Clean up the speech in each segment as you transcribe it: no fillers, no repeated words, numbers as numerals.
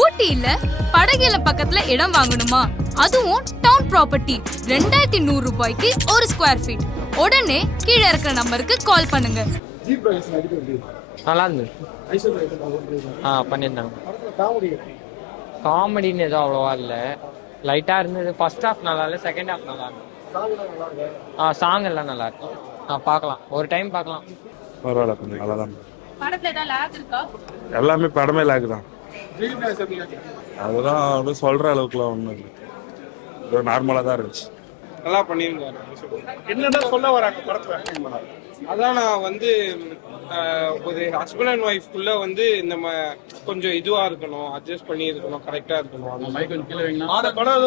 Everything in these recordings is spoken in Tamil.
ஊட்டியில படகுல பக்கத்துல இடம் வாங்கணுமா? அதுவும் டவுன் ப்ராப்பர்ட்டி 2100 ரூபாய்க்கு ஒரு ஸ்கொயர் ஃபீட். உடனே கீழே இருக்கிற நம்பருக்கு கால் பண்ணுங்க. நல்லா இருந்தது. பண்ணியிருந்தாங்க. காமெடின்னு எதுவும் அவ்வளோவா இல்லை, லைட்டாக இருந்தது. ஃபர்ஸ்ட் ஹாஃப் நல்லா இல்லை, செகண்ட் ஹாஃப் நல்லா இருக்கும். சாங் எல்லாம் நல்லா இருக்கும். பார்க்கலாம், ஒரு டைம் பார்க்கலாம். பரவாயில்ல, கொஞ்சம் நல்லா தான். படத்துல ஏதாவது லாக் இருக்கா? எல்லாமே படமே லாக் தான். அதெல்லாம் ஒன்றும் சொல்கிற அளவுக்குலாம் ஒன்றும் இல்லை, நார்மலாக தான் இருந்துச்சு. நல்லா பண்ணியிருந்தாரு. என்னதான் சொல்ல வராங்க படத்துல? அதான் நான் வந்து ஒரு ஹஸ்பண்ட் அண்ட் ஒய்ஃப்குள்ள வந்து நம்ம கொஞ்சம் இதுவா இருக்கணும், அட்ஜஸ்ட் பண்ணி இருக்கணும், கரெக்டா இருக்கணும். அந்த படம்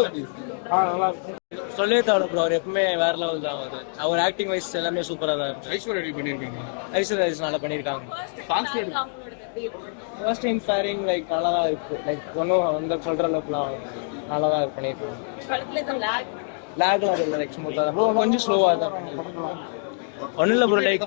நல்லா இருக்கும். சொல்லவே தேவை ப்ரோ, அவர் எப்பவுமே வேற லெவல் தான். அவர் ஆக்டிங் வைஸ் எல்லாமே சூப்பரா தான் இருக்கு. ஐஸ்வர்யா பண்ணியிருக்கீங்க. ஐஸ்வர்யா நல்லா பண்ணியிருக்காங்க. ஃபர்ஸ்ட் டைம் ஃபேரிங் லைக் நல்லா தான் இருக்கு. லைக் ஒன்றும் வந்து சொல்ற அளவுக்குலாம் நல்லா தான் பண்ணியிருக்காங்க. லேக்லாம் இல்லை, லைக் ஸ்மூத்தாக தான், கொஞ்சம் ஸ்லோவாக தான். ஒன்றும் இல்லை ப்ரோ, லைக்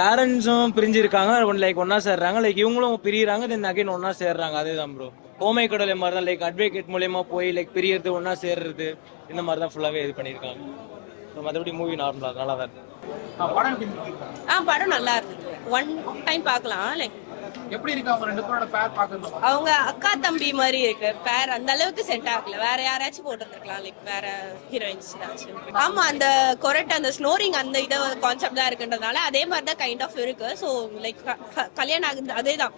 பேரண்ட்ஸும் பிரிஞ்சிருக்காங்க, லைக் ஒன்றா சேர்றாங்க, லைக் இவங்களும் பிரியிறாங்க, தென் அகைன் ஒன்றா சேர்றாங்க. அதே தான் ப்ரோ. ஹோமை கடலை மாதிரி தான், லைக் அட்வொகேட் மூலயமா போய் லைக் பிரியறது, ஒன்றா சேர்றது, இந்த மாதிரி தான் ஃபுல்லாகவே இது பண்ணியிருக்காங்க. ஸோ மற்றபடி மூவி நார்மலாக நல்லா தான் இருக்கு. படம் நல்லா இருந்தது. ஒன் டைம் பார்க்கலாம். லைக் எப்படி இருக்கு அவங்க ரெண்டு பேரோட பேர் பார்க்கணும்? அவங்க அக்கா தம்பி மாதிரி இருக்கு. பேர் அந்த அளவுக்கு செட் ஆகல. வேற யாராச்சும் போட்டுருக்கலாம், லைக் வேற ஹீரோயின்ஸ் ஏதாச்சும். ஆமா, அந்த கொரட் அந்த ஸ்னோரிங் அந்த இதை கான்செப்ட் தான் இருக்குன்றதுனால அதே மாதிரி தான் கைண்ட் ஆஃப் இருக்கு. ஸோ லைக் கல்யாணம் ஆகுது அதே தான்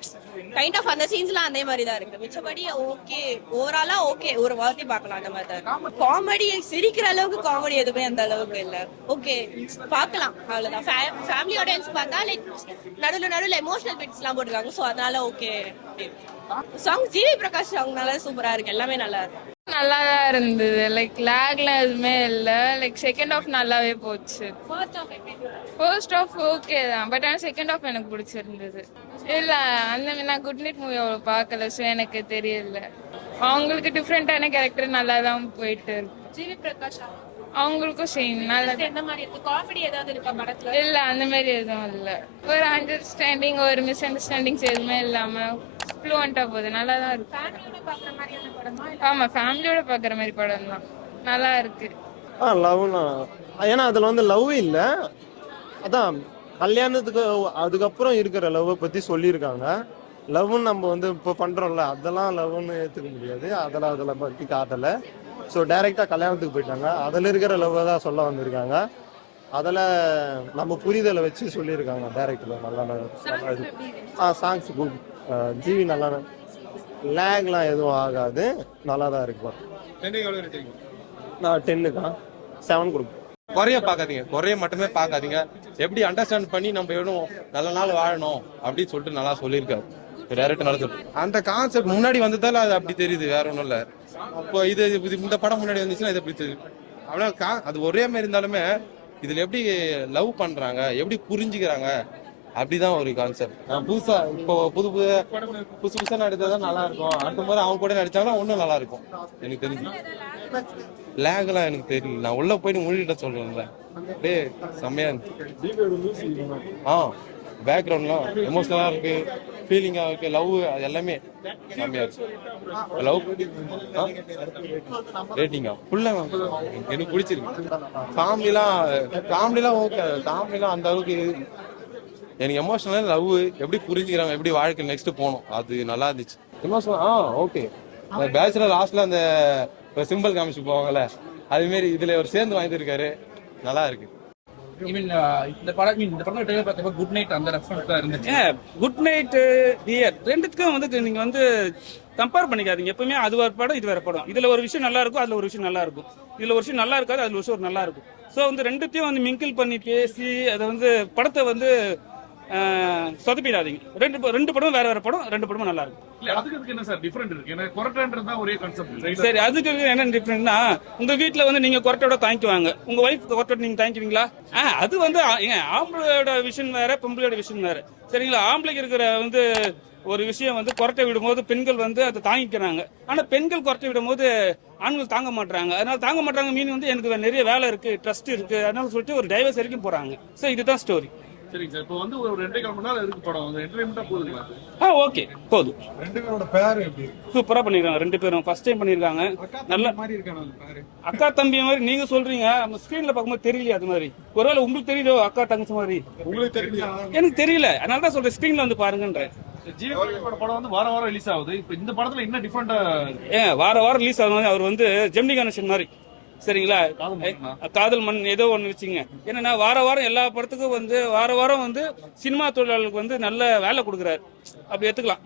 கைண்ட் ஆஃப் அந்த சீன்ஸ்லாம் அதே மாதிரி தான் இருக்கு. மிச்சபடி ஓகே, ஓவராலா ஓகே, ஒரு வாட்டி பார்க்கலாம் அந்த மாதிரி தான். காமெடி சிரிக்கிற அளவுக்கு காமெடி எதுவுமே அந்த அளவுக்கு இல்லை. ஓகே பார்க்கலாம், அவ்வளவுதான். ஃபேமிலி ஆடியன்ஸ் பார்த்தா லைக் நடுவில் எமோஷனல் பிட்ஸ் எல்லாம் போட்டுருக்காங்க. ஸோ அதனால okay. Song GV Prakash song நல்லா சூப்பரா இருக்கு, எல்லாமே நல்லா இருக்கு. நல்லா தான் இருந்தது. லைக் லேக்ல எதுவுமே இல்லை. லைக் செகண்ட் ஆஃப் நல்லாவே போச்சு. ஃபர்ஸ்ட் ஆஃப் ஓகே தான், பட் ஆனால் செகண்ட் ஆஃப் எனக்கு பிடிச்சிருந்தது. இல்லை, அந்த நான் குட் நைட் மூவி அவ்வளோ பார்க்கல, ஸோ எனக்கு தெரியல. அவங்களுக்கு டிஃப்ரெண்டான கேரக்டர் நல்லா தான் போயிட்டு இருக்கு. ஜிவி பிரகாஷ் அவங்களுக்கும் சேம் நல்லா. என்ன மாதிரி இருக்கு? காமெடி ஏதாவது இருக்கா படத்துல? இல்லை, அந்த மாதிரி எதுவும் இல்லை. ஒரு அண்டர்ஸ்டாண்டிங், ஒரு மிஸ் அண்டர்ஸ்டாண்டிங்ஸ் எதுவுமே இல்லாமல் ஃப்ளூவெண்ட்டாக போகுது. நல்லா தான் இருக்கு. ஆமாம், ஃபேமிலியோட பார்க்குற மாதிரி படம் தான். நல்லா இருக்கு. லவ்னா ஏன்னா அதில் வந்து லவ் இல்லை, அதான் கல்யாணத்துக்கு அதுக்கப்புறம் இருக்கிற லவ்வை பற்றி சொல்லியிருக்காங்க. லவ்னு நம்ம வந்து இப்போ பண்ணுறோம்ல, அதெல்லாம் லவ்னு ஏற்றுக்க முடியாது. அதில் பற்றி காட்டலை. ஸோ டைரெக்டாக கல்யாணத்துக்கு போயிட்டாங்க. அதில் இருக்கிற லவ்வை தான் சொல்ல வந்திருக்காங்க. அதில் நம்ம புரிதலை வச்சு சொல்லியிருக்காங்க டைரக்டில். நல்லா இது. Songs good. ஜிவி நல்லா, லேக்லாம் எதுவும் ஆகாது, நல்லா தான் இருக்கு. நான் 10க்கா 7 கொடுப்பேன். குறைய பார்க்காதீங்க, குறைய மட்டுமே பார்க்காதீங்க. எப்படி அண்டர்ஸ்டாண்ட் பண்ணி நம்ம எவ்வளோ நல்ல நாள் வாழணும் அப்படின்னு சொல்லிட்டு நல்லா சொல்லியிருக்காரு டேரக்டர். நல்லா சொல்லு, அந்த கான்செப்ட் முன்னாடி வந்ததால அது அப்படி தெரியுது, வேற ஒன்றும் இல்லை. இப்போ இது இந்த படம் முன்னாடி வந்துச்சுன்னா இது எப்படி தெரியும்? அப்படின்னா அது ஒரே மாதிரி இருந்தாலுமே இதில் எப்படி லவ் பண்ணுறாங்க, எப்படி புரிஞ்சுக்கிறாங்க, அப்படிதான் ஒரு கான்செப்ட். புதுசா இப்போ புதுசா நடித்ததான் நல்லா இருக்கும். அடுத்த மாதிரி அவங்க கூட நடிச்சாங்கன்னா ஒன்றும் நல்லா இருக்கும். எனக்கு தெரிஞ்சு லேக்லாம் எனக்கு தெரியல, நான் உள்ள போயிட்டு மூழ்கிட்ட சொல்றேன்ல. அப்படியே செம்மையா இருந்துச்சு. பேக்ரவுண்ட்லாம் எமோஷனலா இருக்கு, ஃபீலிங்கா இருக்கு, லவ் அது எல்லாமே செம்மையா இருக்கு. லவ் ரேட்டிங்கா ஃபுல்லா எனக்கு பிடிச்சிருக்கு. காமெடிலாம் ஓகே, காமெடிலாம் அந்த அளவுக்கு. எனக்கு எமோஷனல் லவ் எப்படி புரிஞ்சுக்கிறாங்க, எப்படி வாழ்க்கை நெக்ஸ்ட் போகணும், அது நல்லா இருந்துச்சு. Emotional okay. பேச்சுலர் லாஸ்ட்ல அந்த சிம்பிள் காமிச்சு போவாங்கல்ல, அது மாதிரி இதுல ஒரு சேர்ந்து வாங்கியிருக்காரு, நல்லா இருக்கு. இந்த படம் குட் நைட் அந்த ரெஃபரன்ஸ் தான் இருந்துச்சு. குட் நைட் டியர் ரெண்டுத்துக்கும் வந்து நீங்க வந்து கம்பேர் பண்ணிக்காதீங்க. எப்பவுமே அது ஒரு படம், இது வேற படம். இதுல ஒரு விஷயம் நல்லா இருக்கும், அதுல ஒரு விஷயம் நல்லா இருக்கும். இதுல ஒரு விஷயம் நல்லா இருக்காது, அதுல ஒரு விஷயம் நல்லா இருக்கும். ஸோ வந்து ரெண்டுத்தையும் வந்து மிங்கிள் பண்ணி பேசி அதை வந்து படத்தை வந்து சொதப்பிடாதீங்க. ரெண்டு படம் வேற படம், ரெண்டு படமும் நல்லா இருக்கும். அதுக்கு என்ன சார் டிஃபரெண்ட் இருக்கு? ஏன்னா கொரட்டன்றது தான் ஒரே கான்செப்ட். சரி, அதுக்கு என்ன டிஃபரெண்ட்னா, உங்க வீட்டுல வந்து நீங்க கொரட்டோட தாங்கிக்குவாங்க, உங்க ஒய்ஃப் கொரட்டோட நீங்க தாங்கிக்குவீங்களா? அது வந்து ஆம்பளையோட விஷயம் வேற, பொம்பளையோட விஷயம் வேற. சரிங்களா? ஆம்பளைக்கு இருக்கிற வந்து ஒரு விஷயம் வந்து கொரட்டை விடும்போது பெண்கள் வந்து அதை தாங்கிக்கிறாங்க. ஆனா பெண்கள் கொரட்டை விடும்போது ஆண்கள் தாங்க மாட்டாங்க. அதனால தாங்க மாட்டாங்க மீன் வந்து எனக்கு நிறைய வேலை இருக்கு, ட்ரஸ்ட் இருக்கு, அதனால சொல்லிட்டு ஒரு டைவர்ஸ் வரைக்கும் போறாங்க. ஸோ இதுதான் ஸ்டோரி. சரிங்க சார் இப்போ வந்து ஒரு 2.25 மணி நேரம் இருக்கு படம் அந்த என்டர்டைன்மெண்டா போகுதுங்களா ஓகே போதும். ரெண்டு பேரோட பேர் எப்படி சூப்பரா பண்ணிருக்காங்க, 2 பேரும் ஃபர்ஸ்ட் டைம் பண்ணிருக்காங்க. நல்ல மாதிரி இருக்கான அந்த பேர் அக்கா தம்பி மாதிரி நீங்க சொல்றீங்க, நம்ம ஸ்கிரீன்ல பார்க்கும்போது தெரியலையா அது மாதிரி? ஒருவேளை உங்களுக்கு தெரியுதோ அக்கா தங்கச்சி மாதிரி? உங்களுக்கு தெரியல எனக்கு தெரியல, அதனால தான் சொல்றேன் ஸ்கிரீன்ல வந்து பாருங்கன்றேன். ஜீவன் படம் வந்து வார வாரம் ரிலீஸ் ஆகுது. இப்போ இந்த படத்துல என்ன டிஃபரெண்டா வார வாரம் ரிலீஸ் ஆகுது. அவர் வந்து ஜெமினி கணேசன் மாதிரி சரிங்களா, காதல் மண் ஏதோ ஒன்று வச்சுங்க. என்னன்னா வார வாரம் எல்லா படத்துக்கும் வந்து வார வாரம் வந்து சினிமா தொழிலாளர்களுக்கு வந்து நல்ல வேலை கொடுக்குறாரு, அப்படி எடுத்துக்கலாம்.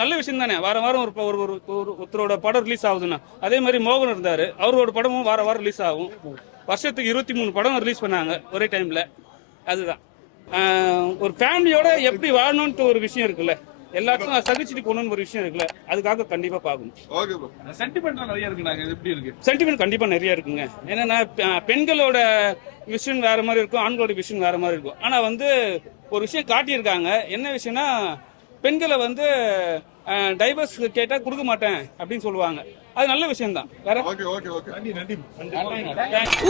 நல்ல விஷயம் தானே. வாரம் வாரம் ஒருத்தரோட படம் ரிலீஸ் ஆகுதுன்னா, அதே மாதிரி மோகன் இருந்தாரு, அவரோட படமும் வார வாரம் ரிலீஸ் ஆகும். வருஷத்துக்கு 23 படம் ரிலீஸ் பண்ணாங்க ஒரே டைம்ல. அதுதான் ஒரு ஃபேமிலியோட எப்படி வாழணும்ட்டு ஒரு விஷயம் இருக்குல்ல, எல்லாத்துக்கும் சகிச்சுட்டு போகணும்னு ஒரு விஷயம் இருக்குல்ல, அதுக்காக கண்டிப்பா பார்க்கணும். Okay bro. சென்டிமெண்ட்லாம் நிறைய இருக்கு. நாங்க எப்படி இருக்கு? சென்டிமெண்ட் கண்டிப்பா நிறைய இருக்குங்க. என்னன்னா பெண்களோட விஷயம் வேற மாதிரி இருக்கும், ஆண்களோட விஷயம் வேற மாதிரி இருக்கும். ஆனா வந்து ஒரு விஷயம் காட்டியிருக்காங்க. என்ன விஷயம்னா, பெண்களை வந்து டைவர்ஸ் கேட்டா கொடுக்க மாட்டேன் அப்படின்னு சொல்லுவாங்க. அது நல்ல விஷயம் தான். வேற ஓகே ஓகே ஓகே. நன்றி.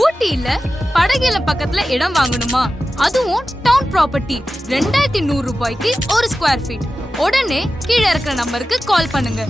ஊட்டியில படகுல பக்கத்துல இடம் வாங்கணுமா? அதுவும் டவுன் ப்ராப்பர்ட்டி 2100 ரூபாய்க்கு ஒரு ஸ்கொயர் ஃபீட். உடனே கீழே இருக்கிற நம்பருக்கு கால் பண்ணுங்க.